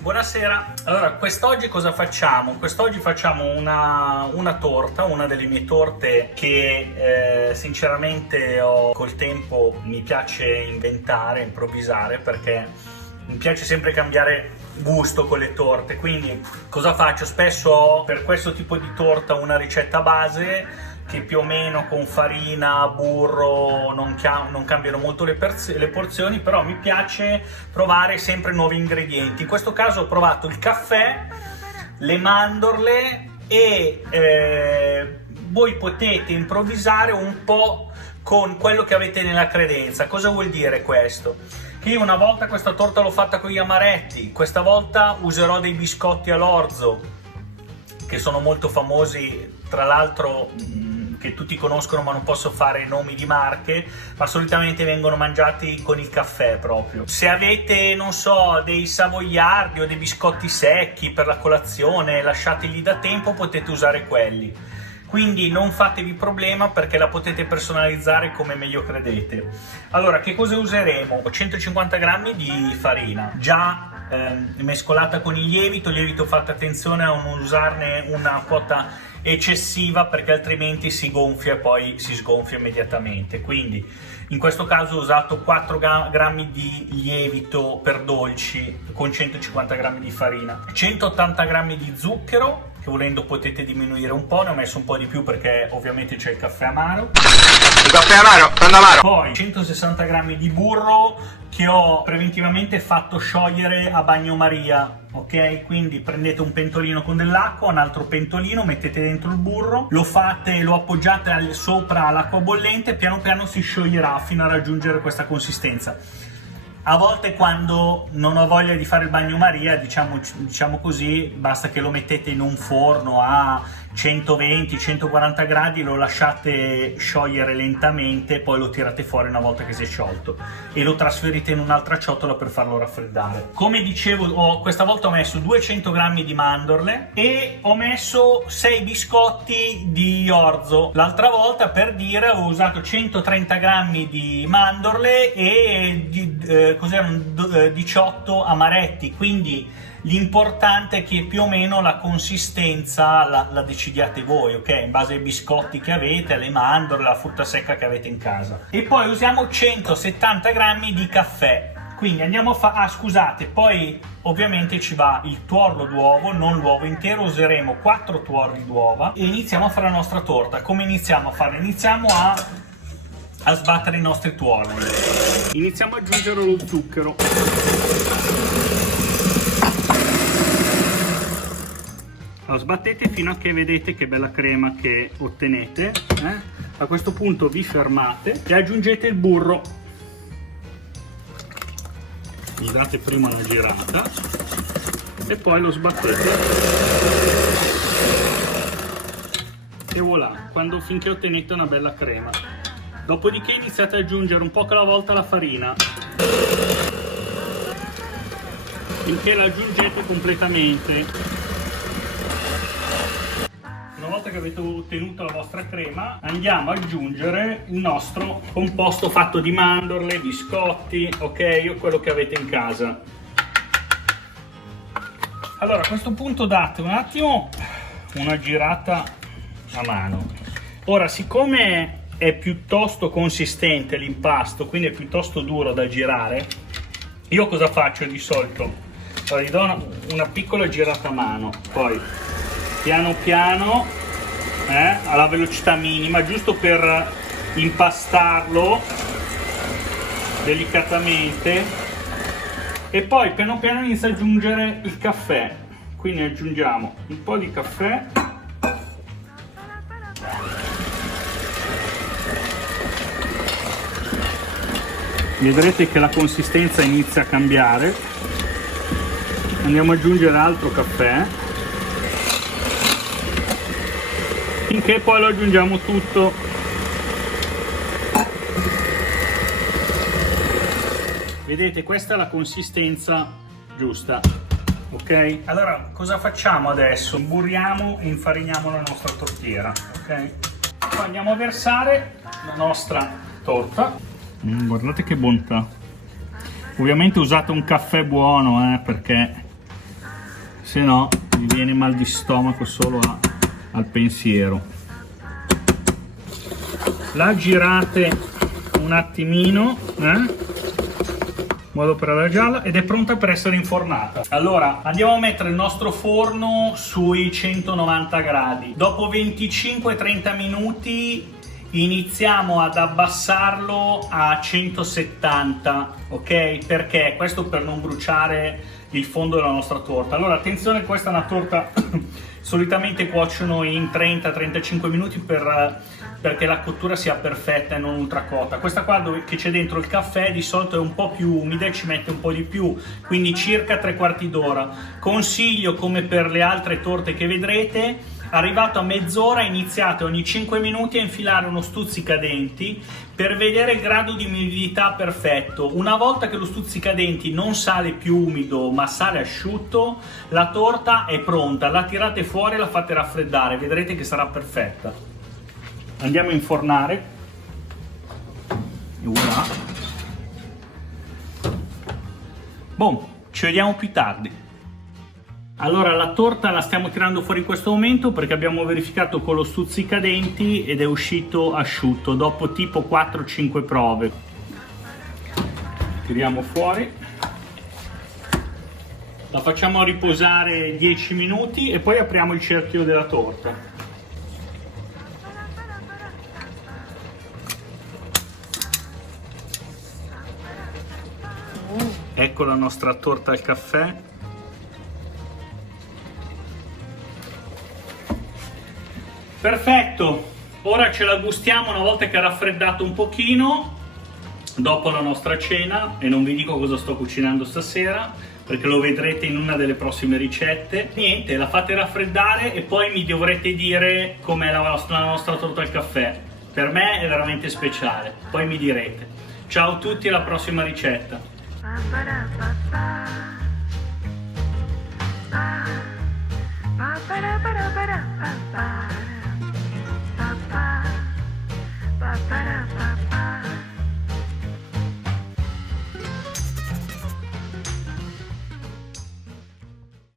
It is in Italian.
Buonasera, allora quest'oggi cosa facciamo? Quest'oggi facciamo una torta, una delle mie torte che sinceramente col tempo mi piace inventare, improvvisare, perché mi piace sempre cambiare gusto con le torte. Quindi cosa faccio? Spesso ho per questo tipo di torta una ricetta base che più o meno con farina, burro non cambiano molto le porzioni, però mi piace provare sempre nuovi ingredienti. In questo caso ho provato il caffè, le mandorle e voi potete improvvisare un po' con quello che avete nella credenza. Cosa vuol dire questo? Che io una volta questa torta l'ho fatta con gli amaretti, questa volta userò dei biscotti all'orzo che sono molto famosi, tra l'altro che tutti conoscono, ma non posso fare nomi di marche, ma solitamente vengono mangiati con il caffè proprio. Se avete, non so, dei savoiardi o dei biscotti secchi per la colazione, lasciateli da tempo, potete usare quelli. Quindi non fatevi problema, perché la potete personalizzare come meglio credete. Allora, che cosa useremo? 150 grammi di farina, già mescolata con il lievito. Fate attenzione a non usarne una quota eccessiva, perché altrimenti si gonfia e poi si sgonfia immediatamente. Quindi in questo caso ho usato 4 grammi di lievito per dolci con 150 grammi di farina, 180 grammi di zucchero, che volendo potete diminuire un po', ne ho messo un po' di più perché ovviamente c'è il caffè amaro. Il caffè amaro, prendo amaro. Poi 160 grammi di burro che ho preventivamente fatto sciogliere a bagnomaria, ok? Quindi prendete un pentolino con dell'acqua, un altro pentolino, mettete dentro il burro, lo appoggiate sopra l'acqua bollente, piano piano si scioglierà fino a raggiungere questa consistenza. A volte, quando non ho voglia di fare il bagnomaria, diciamo così, basta che lo mettete in un forno a 120-140 gradi, lo lasciate sciogliere lentamente, poi lo tirate fuori una volta che si è sciolto e lo trasferite in un'altra ciotola per farlo raffreddare. Come dicevo, questa volta ho messo 200 grammi di mandorle e ho messo 6 biscotti di orzo. L'altra volta, per dire, ho usato 130 grammi di mandorle e cos'erano 18 amaretti. Quindi l'importante è che più o meno la consistenza la decidiate voi, ok? In base ai biscotti che avete, alle mandorle, alla frutta secca che avete in casa. E poi usiamo 170 grammi di caffè. Quindi andiamo scusate, poi ovviamente ci va il tuorlo d'uovo, non l'uovo intero, useremo 4 tuorli d'uova e iniziamo a fare la nostra torta. Come iniziamo a farla? Iniziamo a sbattere i nostri tuorli. Iniziamo ad aggiungere lo zucchero. Lo sbattete fino a che vedete che bella crema che ottenete. A questo punto vi fermate e aggiungete il burro. Gli date prima una girata e poi lo sbattete. E voilà, finché ottenete una bella crema. Dopodiché iniziate ad aggiungere un po' alla volta la farina, finché la aggiungete completamente. Una volta che avete ottenuto la vostra crema, andiamo ad aggiungere il nostro composto fatto di mandorle, biscotti, ok, o quello che avete in casa. Allora, a questo punto date un attimo una girata a mano. Ora, siccome è piuttosto consistente l'impasto, quindi è piuttosto duro da girare, io cosa faccio di solito? Allora, gli do una piccola girata a mano, poi piano piano, alla velocità minima, giusto per impastarlo delicatamente, e poi piano piano inizia ad aggiungere il caffè. Quindi aggiungiamo un po' di caffè, vedrete che la consistenza inizia a cambiare. Andiamo ad aggiungere altro caffè, finché poi lo aggiungiamo tutto. Vedete, questa è la consistenza giusta, ok? Allora, cosa facciamo adesso? Imburriamo e infariniamo la nostra tortiera, ok? Poi andiamo a versare la nostra torta. Guardate che bontà. Ovviamente usate un caffè buono, perché se no vi viene mal di stomaco solo al pensiero. La girate un attimino, in modo per adagiarla, ed è pronta per essere infornata. Allora andiamo a mettere il nostro forno sui 190 gradi. Dopo 25-30 minuti iniziamo ad abbassarlo a 170, ok? Perché? Questo per non bruciare il fondo della nostra torta. Allora attenzione, questa è una torta solitamente cuociono in 30-35 minuti perché la cottura sia perfetta e non ultracotta. Questa qua che c'è dentro il caffè di solito è un po' più umida e ci mette un po' di più, quindi circa 3/4 d'ora. Consiglio, come per le altre torte che vedrete, arrivato a mezz'ora iniziate ogni 5 minuti a infilare uno stuzzicadenti per vedere il grado di umidità perfetto. Una volta che lo stuzzicadenti non sale più umido ma sale asciutto, la torta è pronta, la tirate fuori e la fate raffreddare, vedrete che sarà perfetta. Andiamo a infornare. E voilà. Boh, ci vediamo più tardi. Allora la torta la stiamo tirando fuori in questo momento perché abbiamo verificato con lo stuzzicadenti ed è uscito asciutto dopo tipo 4-5 prove. Tiriamo fuori, la facciamo riposare 10 minuti e poi apriamo il cerchio della torta. Ecco la nostra torta al caffè. Perfetto, ora ce la gustiamo una volta che ha raffreddato un pochino, dopo la nostra cena, e non vi dico cosa sto cucinando stasera, perché lo vedrete in una delle prossime ricette. Niente, la fate raffreddare e poi mi dovrete dire com'è la nostra torta al caffè. Per me è veramente speciale, poi mi direte. Ciao a tutti, alla prossima ricetta.